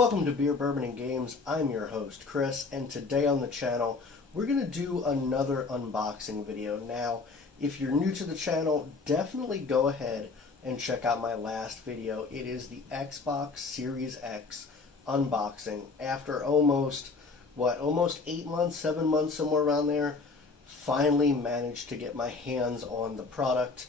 Welcome to Beer, Bourbon, and Games. I'm your host, Chris, and today on the channel, we're going to do another unboxing video. Now, if you're new to the channel, definitely go ahead and check out my last video. It is the Xbox Series X unboxing. After almost 8 months, 7 months, somewhere around there, finally managed to get my hands on the product.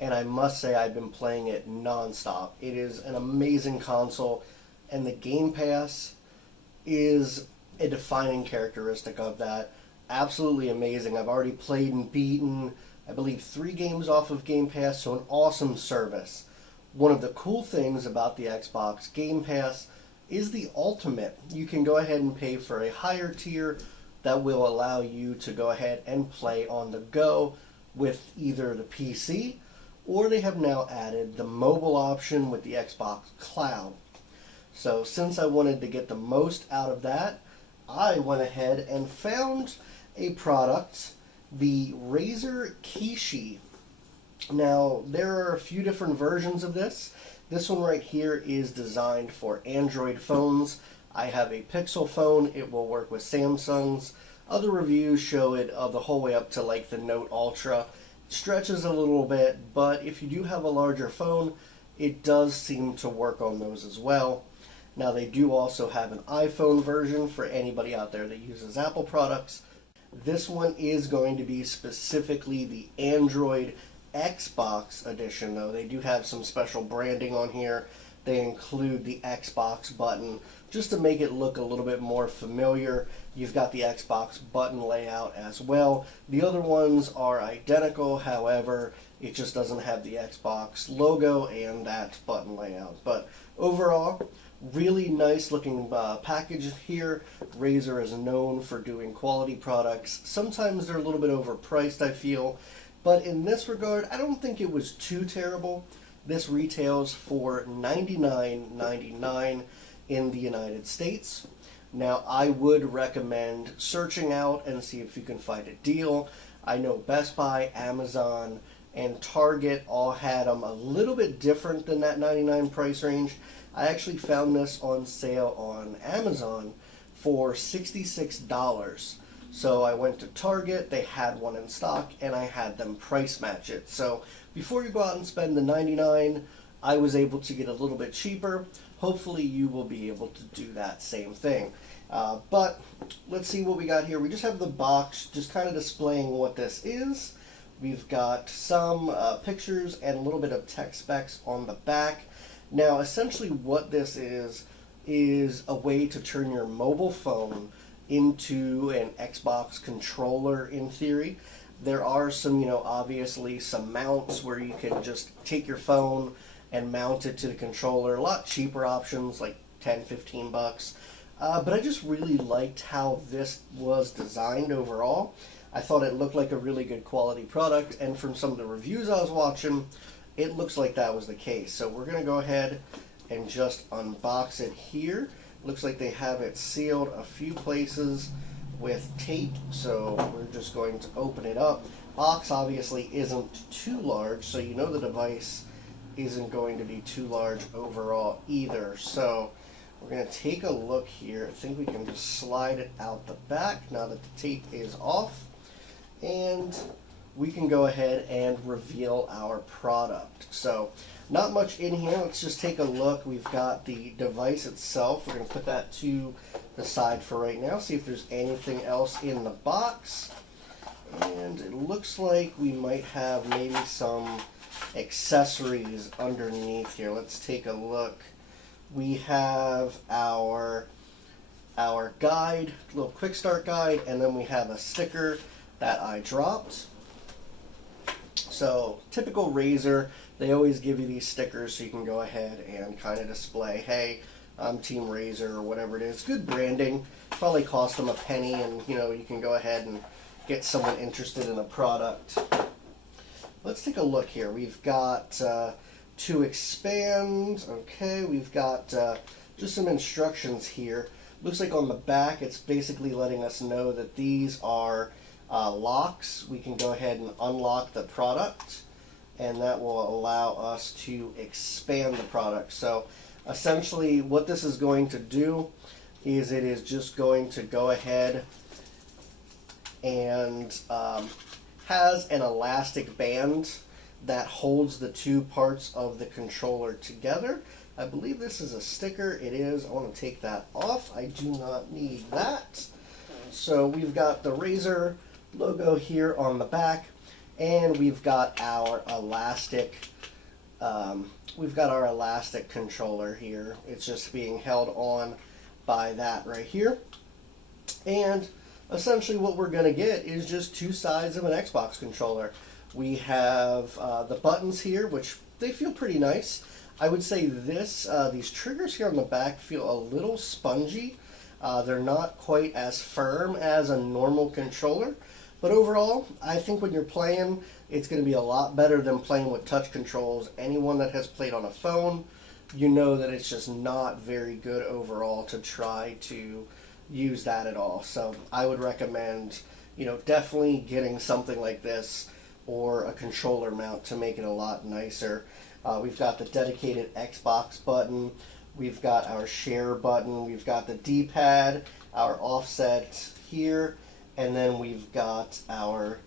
And I must say, I've been playing it non-stop. It is an amazing console. And the Game Pass is a defining characteristic of that. Absolutely amazing. I've already played and beaten, I believe, 3 games off of Game Pass, so an awesome service. One of the cool things about the Xbox Game Pass is the Ultimate. You can go ahead and pay for a higher tier that will allow you to go ahead and play on the go with either the PC, or they have now added the mobile option with the Xbox Cloud. So since I wanted to get the most out of that, I went ahead and found a product, the Razer Kishi. Now, there are a few different versions of this. This one right here is designed for Android phones. I have a Pixel phone. It will work with Samsung's. Other reviews show it the whole way up to like the Note Ultra. It stretches a little bit, but if you do have a larger phone, it does seem to work on those as well. Now, they do also have an iPhone version for anybody out there that uses Apple products. This one is going to be specifically the Android Xbox edition, though. They do have some special branding on here. They include the Xbox button just to make it look a little bit more familiar. You've got the Xbox button layout as well. The other ones are identical, however, it just doesn't have the Xbox logo and that button layout. But overall, really nice looking package here. Razer is known for doing quality products. Sometimes they're a little bit overpriced, I feel, but in this regard, I don't think it was too terrible. This retails for $99.99 in the United States. Now, I would recommend searching out and see if you can find a deal. I know Best Buy, Amazon, and Target all had them a little bit different than that $99 price range. I actually found this on sale on Amazon for $66. So I went to Target, they had one in stock, and I had them price match it. So before you go out and spend the $99, I was able to get a little bit cheaper. Hopefully you will be able to do that same thing. But let's see what we got here. We just have the box just kind of displaying what this is. We've got some pictures and a little bit of tech specs on the back. Now, essentially what this is a way to turn your mobile phone into an Xbox controller in theory. There are some, obviously some mounts where you can just take your phone and mount it to the controller. A lot cheaper options, like 10, 15 bucks. But I just really liked how this was designed overall. I thought it looked like a really good quality product, and from some of the reviews I was watching, it looks like that was the case. So we're going to go ahead and just unbox it here. Looks like they have it sealed a few places with tape, so we're just going to open it up. Box obviously isn't too large, so you know the device isn't going to be too large overall either. So we're going to take a look here. I think we can just slide it out the back now that the tape is off. And we can go ahead and reveal our product. So not much in here. Let's just take a look. We've got the device itself. We're going to put that to the side for right now. See if there's anything else in the box. And it looks like we might have maybe some accessories underneath here. Let's take a look. We have our guide, little quick start guide, and then we have a sticker that I dropped. So typical Razer, they always give you these stickers so you can go ahead and kind of display, hey, I'm Team Razer or whatever it is. Good branding. Probably cost them a penny, and you can go ahead and get someone interested in a product. Let's take a look here. We've got to expand. Okay, we've got just some instructions here. Looks like on the back it's basically letting us know that these are locks. We can go ahead and unlock the product, and that will allow us to expand the product. So Essentially, what this is going to do is it is just going to go ahead and has an elastic band that holds the two parts of the controller together. I believe this is a sticker. It is. I want to take that off. I do not need that. So we've got the Razer logo here on the back, and we've got our elastic controller here. It's just being held on by that right here. And essentially what we're going to get is just two sides of an Xbox controller. We have the buttons here, which they feel pretty nice. I would say these triggers here on the back feel a little spongy. They're not quite as firm as a normal controller. But overall, I think when you're playing, it's going to be a lot better than playing with touch controls. Anyone that has played on a phone, you know that it's just not very good overall to try to use that at all. So I would recommend, definitely getting something like this or a controller mount to make it a lot nicer. We've got the dedicated Xbox button. We've got our share button. We've got the D-pad, our offset here, and then we've got our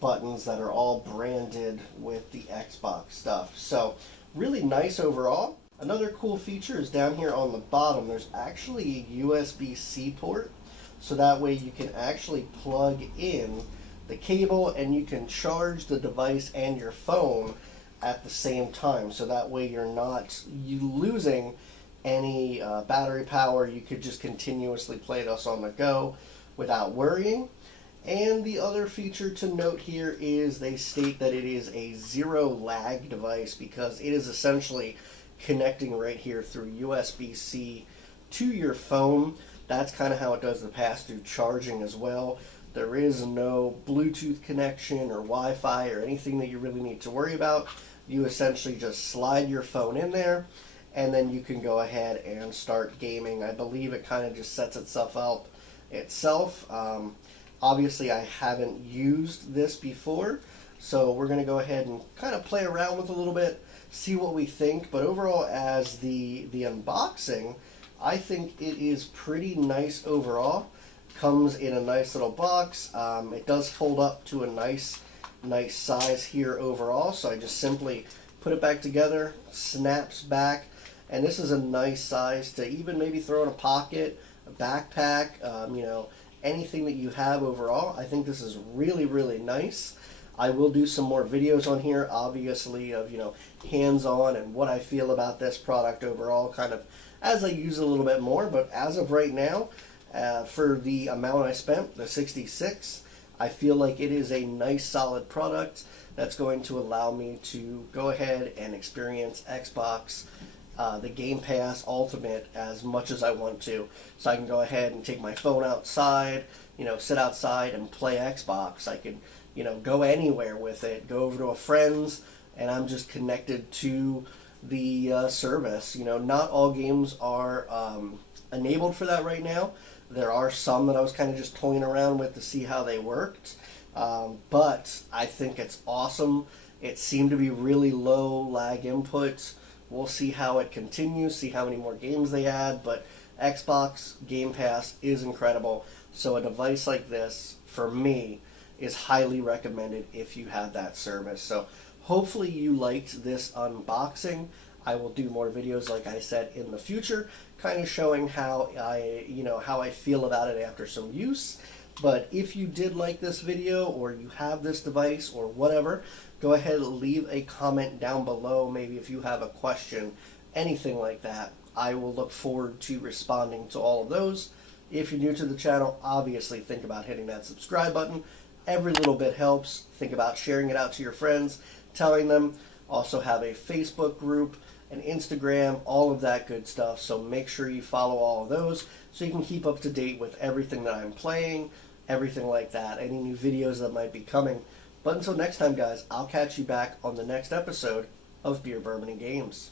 buttons that are all branded with the Xbox stuff. So really nice overall. Another cool feature is down here on the bottom, there's actually a USB-C port. So that way you can actually plug in the cable and you can charge the device and your phone at the same time. So that way you're not losing any battery power. You could just continuously play this on the go without worrying. And the other feature to note here is they state that it is a zero lag device because it is essentially connecting right here through USB-C to your phone. That's kind of how it does the pass-through charging as well. There is no Bluetooth connection or Wi-Fi or anything that you really need to worry about. You essentially just slide your phone in there and then you can go ahead and start gaming. I believe it kind of just sets itself up itself. Obviously I haven't used this before, so we're going to go ahead and kind of play around with it a little bit, see what we think. But overall, as the unboxing, I think it is pretty nice overall. Comes in a nice little box. It does fold up to a nice size here overall, so I just simply put it back together, snaps back, and this is a nice size to even maybe throw in a pocket, a backpack, anything that you have overall. I think this is really, really nice. I will do some more videos on here, obviously, of, hands-on and what I feel about this product overall, kind of as I use it a little bit more. But as of right now, for the amount I spent, the $66, I feel like it is a nice, solid product that's going to allow me to go ahead and experience Xbox, the Game Pass Ultimate, as much as I want to. So I can go ahead and take my phone outside, sit outside and play Xbox. I can, go anywhere with it, go over to a friend's, and I'm just connected to the service. Not all games are enabled for that right now. There are some that I was kind of just toying around with to see how they worked. But I think it's awesome. It seemed to be really low lag inputs. We'll see how it continues, see how many more games they add, but Xbox Game Pass is incredible. So a device like this, for me, is highly recommended if you have that service. So hopefully you liked this unboxing. I will do more videos, like I said, in the future, kind of showing how I feel about it after some use. But if you did like this video, or you have this device or whatever, go ahead and leave a comment down below. Maybe if you have a question, anything like that, I will look forward to responding to all of those. If you're new to the channel, obviously think about hitting that subscribe button. Every little bit helps. Think about sharing it out to your friends, telling them. Also have a Facebook group, an Instagram, all of that good stuff. So make sure you follow all of those so you can keep up to date with everything that I'm playing, everything like that, any new videos that might be coming. But until next time, guys, I'll catch you back on the next episode of Beer, Bourbon, and Games.